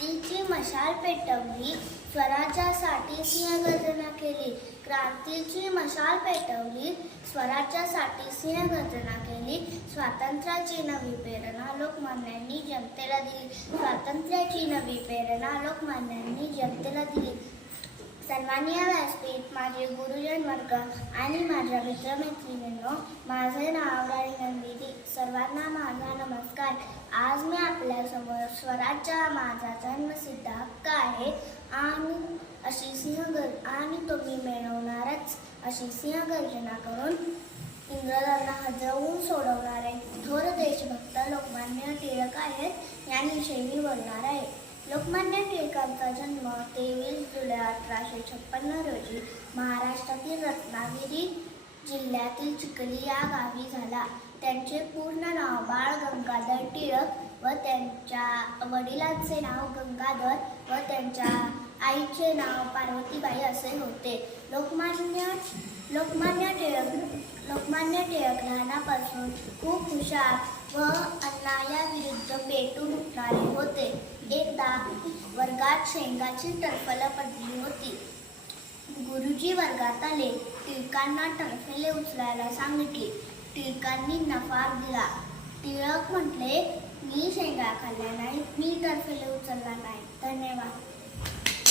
क्रांतीची मशाल पेटवली, स्वराज्यासाठी सिंहगर्जना केली. क्रांतीची मशाल पेटवली, स्वराज्यासाठी सिंहगर्जना केली. स्वातंत्र्याची नवी प्रेरणा लोकमान्यांनी जनतेला दिली. स्वातंत्र्याची नवी प्रेरणा लोकमान्यांनी जनतेला दिली. सन्माननीय व्यासपीठ, माझे गुरुजन वर्ग आणि माझ्या मित्रमैत्रिणींनो, माझे नाव राणी नंदिनी. सर्वांना माझा नमस्कार. आज मी आपल्यासमोर स्वराज्य हा माझा जन्मसिद्ध हक्क आहे आणि तो मी मिळवणारच अशी सिंहगर्जना करून इंग्रजांना हजवून सोडवणारे थोर देशभक्त लोकमान्य टिळक आहेत यांविषयी मी बोलणार आहे. लोकमान्य टिळकांचा जन्म 23 जुलै 1856 रोजी महाराष्ट्रातील रत्नागिरी जिल्ह्यातील चिखली या गावी झाला. त्यांचे पूर्ण नाव बाळ गंगाधर टिळक व त्यांच्या वडिलांचे नाव गंगाधर व त्यांच्या आईचे नाव पार्वतीबाई असे होते. लोकमान्य टिळक लहानापासून खूप हुशार व अन्यायाविरुद्ध पेटून उठणारे होते. एकदा वर्गात शेंगाची टरफल पडली होती. गुरुजी वर्गात आले. टिळकांना टरफले उचलायला सांगितले. टिळकांनी नकार दिला. टिळक म्हटले, मी शेंगा खाल्ल्या नाहीत, मी टरफले उचलला नाही. धन्यवाद.